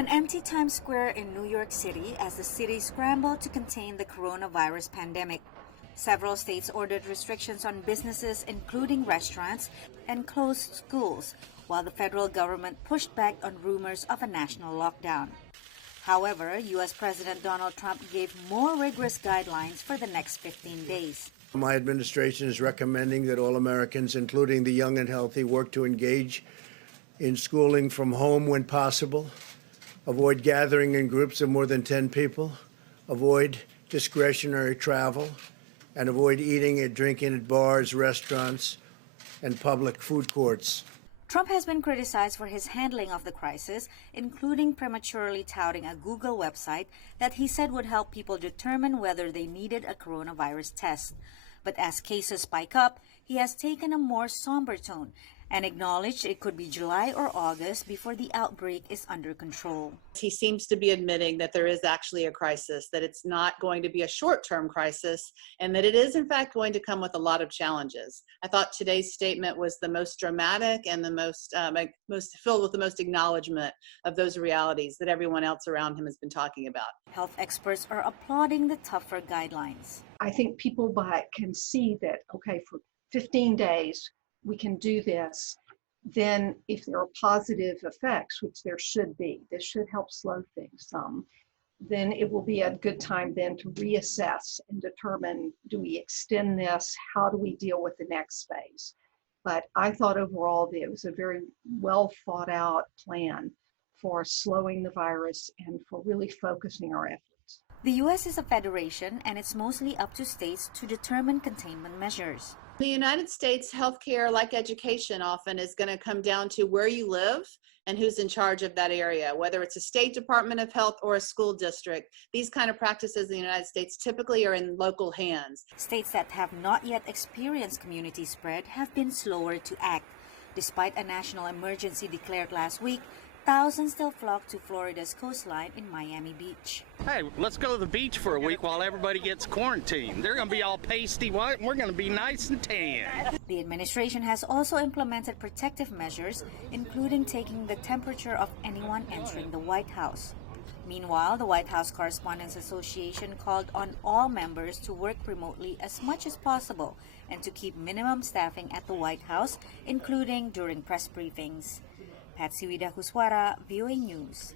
An empty Times Square in New York City as the city scrambled to contain the coronavirus pandemic. Several states ordered restrictions on businesses, including restaurants, and closed schools, while the federal government pushed back on rumors of a national lockdown. However, U.S. President Donald Trump gave more rigorous guidelines for the next 15 days. My administration is recommending that all Americans, including the young and healthy, work to engage in schooling from home when possible, avoid gathering in groups of more than 10 people, avoid discretionary travel, and avoid eating and drinking at bars, restaurants, and public food courts. Trump has been criticized for his handling of the crisis, including prematurely touting a Google website that he said would help people determine whether they needed a coronavirus test. But as cases spike up, he has taken a more somber tone and acknowledged it could be July or August before the outbreak is under control. He seems to be admitting that there is actually a crisis, that it's not going to be a short-term crisis, and that it is in fact going to come with a lot of challenges. I thought today's statement was the most dramatic and the most filled with the most acknowledgement of those realities that everyone else around him has been talking about. Health experts are applauding the tougher guidelines. I think people can see that, okay, for 15 days, we can do this. Then if there are positive effects, which there should be, this should help slow things some, then it will be a good time then to reassess and determine, do we extend this? How do we deal with the next phase? But I thought overall that it was a very well thought out plan for slowing the virus and for really focusing our efforts. The U.S. is a federation, and it's mostly up to states to determine containment measures. In the United States, healthcare, like education, often is going to come down to where you live and who's in charge of that area, whether it's a state department of health or a school district. These kind of practices in the United States typically are in local hands. States that have not yet experienced community spread have been slower to act. Despite a national emergency declared last week, thousands still flock to Florida's coastline in Miami Beach. Hey, let's go to the beach for a week while everybody gets quarantined. They're going to be all pasty white and we're going to be nice and tan. The administration has also implemented protective measures, including taking the temperature of anyone entering the White House. Meanwhile, the White House Correspondents Association called on all members to work remotely as much as possible and to keep minimum staffing at the White House, including during press briefings. Patsy Widakuswara, VOA News.